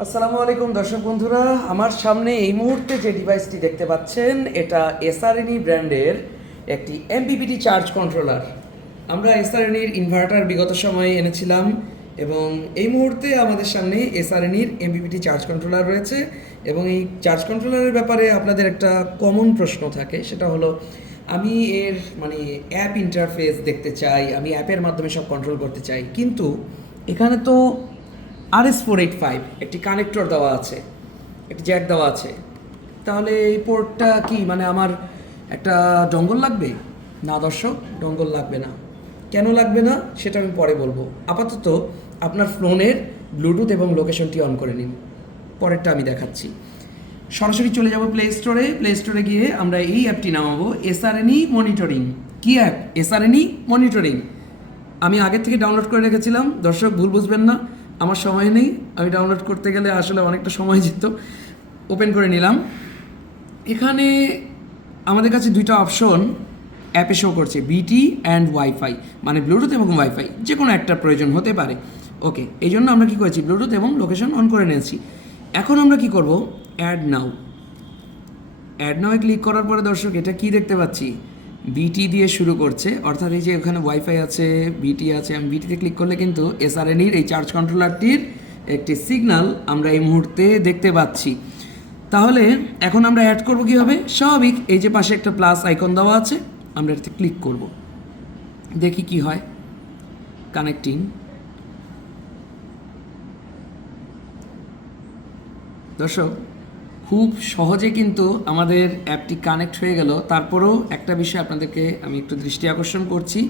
আসসালামু আলাইকুম দর্শক বন্ধুরা, আমার সামনে এই মুহূর্তে যে ডিভাইসটি দেখতে পাচ্ছেন এটা এসআরএনই ব্র্যান্ডের একটি এমপিপিটি চার্জ কন্ট্রোলার। আমরা এসআরএনইর ইনভার্টার বিগত সময়ে এনেছিলাম এবং এই মুহূর্তে আমাদের সামনে এসআরএনইর এমপিপিটি চার্জ কন্ট্রোলার রয়েছে। এবং এই চার্জ কন্ট্রোলারের ব্যাপারে আপনাদের একটা কমন প্রশ্ন থাকে, সেটা হলো আমি এর অ্যাপ ইন্টারফেস দেখতে চাই, আমি অ্যাপের মাধ্যমে সব কন্ট্রোল করতে চাই, কিন্তু এখানে তো RS485 একটি কানেক্টর দেওয়া আছে, একটি জ্যাক দেওয়া আছে। তাহলে এই পোর্টটা কি আমার একটা ডঙ্গল লাগবে? না দর্শক, ডঙ্গল লাগবে না। কেন লাগবে না সেটা আমি পরে বলবো। আপাতত আপনার ফোনের ব্লুটুথ এবং লোকেশনটি অন করে নিন, পরেরটা আমি দেখাচ্ছি। সরাসরি চলে যাব প্লে স্টোরে গিয়ে আমরা এই অ্যাপটি নামাবো, এসআরএনই মনিটরিং। কি অ্যাপ? এসআরএনই মনিটরিং। আমি আগের থেকে ডাউনলোড করে রেখেছিলাম, দর্শক ভুল বুঝবেন না, আমার সময় নেই, আমি ডাউনলোড করতে গেলে আসলে অনেকটা সময় যেত। ওপেন করে নিলাম। এখানে আমাদের কাছে দুইটা অপশন অ্যাপে শো করছে, বিটি অ্যান্ড ওয়াইফাই, মানে ব্লুটুথ এবং ওয়াইফাই, যে কোনো একটা প্রয়োজন হতে পারে। ওকে, এই জন্য আমরা কী করেছি, ব্লুটুথ এবং লোকেশন অন করে নিয়েছি। এখন আমরা কি করব, অ্যাড নাওয়ে ক্লিক করার পরে দর্শক এটা কি দেখতে পাচ্ছি, বিটি দিয়ে শুরু করছে, অর্থাৎ এই যে ওখানে ওয়াইফাই আছে, বিটি আছে। আমি বিটিতে ক্লিক করলে কিন্তু এসআরএনইর এই চার্জ কন্ট্রোলারটির একটি সিগন্যাল আমরা এই মুহূর্তে দেখতে পাচ্ছি। তাহলে এখন আমরা অ্যাড করব কীভাবে? স্বাভাবিক, এই যে পাশে একটা প্লাস আইকন দেওয়া আছে, আমরা এটাতে ক্লিক করব, দেখি কি হয়। কানেক্টিং। দর্শক খুব সহজে কিন্তু আমাদের অ্যাপটি কানেক্ট হয়ে গেল। তারপরেও একটা বিষয় আপনাদেরকে আমি একটু দৃষ্টি আকর্ষণ করছি,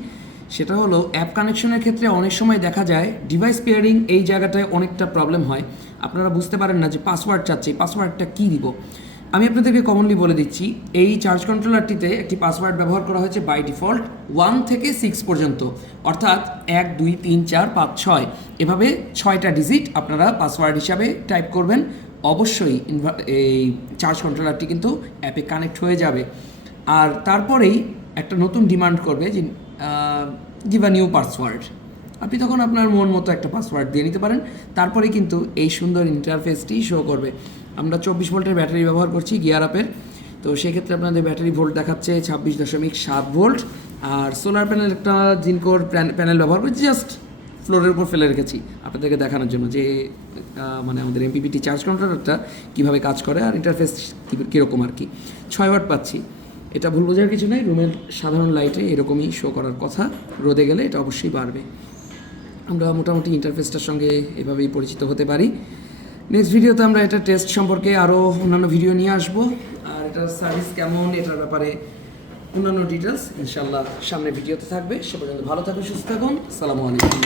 সেটা হলো অ্যাপ কানেকশনের ক্ষেত্রে অনেক সময় দেখা যায় ডিভাইস পেয়ারিং এই জায়গাটায় অনেকটা প্রবলেম হয়। আপনারা বুঝতে পারেন না যে পাসওয়ার্ড চাচ্ছি, পাসওয়ার্ডটা কী দিব। আমি আপনাদেরকে কমনলি বলে দিচ্ছি, এই চার্জ কন্ট্রোলারটিতে একটি পাসওয়ার্ড ব্যবহার করা হয়েছে বাই ডিফল্ট 1 থেকে 6 পর্যন্ত, অর্থাৎ 1 2 3 4 5 6 এভাবে 6টা ডিজিট আপনারা পাসওয়ার্ড হিসাবে টাইপ করবেন। অবশ্যই এই চার্জ কন্ট্রোলারটি কিন্তু অ্যাপে কানেক্ট হয়ে যাবে। আর তারপরেই একটা নতুন ডিমান্ড করবে যে গিভ আ নিউ পাসওয়ার্ড। আপনি তখন আপনার মন মতো একটা পাসওয়ার্ড দিয়ে নিতে পারেন। তারপরে কিন্তু এই সুন্দর ইন্টারফেসটি শো করবে। আমরা 24 ভোল্টের ব্যাটারি ব্যবহার করছি গিয়ার আপের, তো সেক্ষেত্রে আপনাদের ব্যাটারি ভোল্ট দেখাচ্ছে 26.7 ভোল্ট। আর সোলার প্যানেল, একটা জিনকোর প্যানেল ব্যবহার করছি, জাস্ট ফ্লোরের উপর ফেলে রেখেছি আপনাদেরকে দেখানোর জন্য যে আমাদের এমপিপিটি চার্জ কন্ট্রোলারটা কীভাবে কাজ করে আর ইন্টারফেস কীরকম আর কি। 6 ওয়াট পাচ্ছি, এটা ভুল বোঝার কিছু নেই, রুমের সাধারণ লাইটে এরকমই শো করার কথা, রোদে গেলে এটা অবশ্যই বাড়বে। আমরা মোটামুটি ইন্টারফেসটার সঙ্গে এভাবেই পরিচিত হতে পারি। নেক্সট ভিডিওতে আমরা এটা টেস্ট সম্পর্কে আরও অন্যান্য ভিডিও নিয়ে আসবো, আর এটার সার্ভিস কেমন, এটার ব্যাপারে অন্যান্য ডিটেলস ইনশাল্লাহ সামনে ভিডিওতে থাকবে। সে পর্যন্ত ভালো থাকুন, সুস্থ থাকুন। আসসালামু আলাইকুম।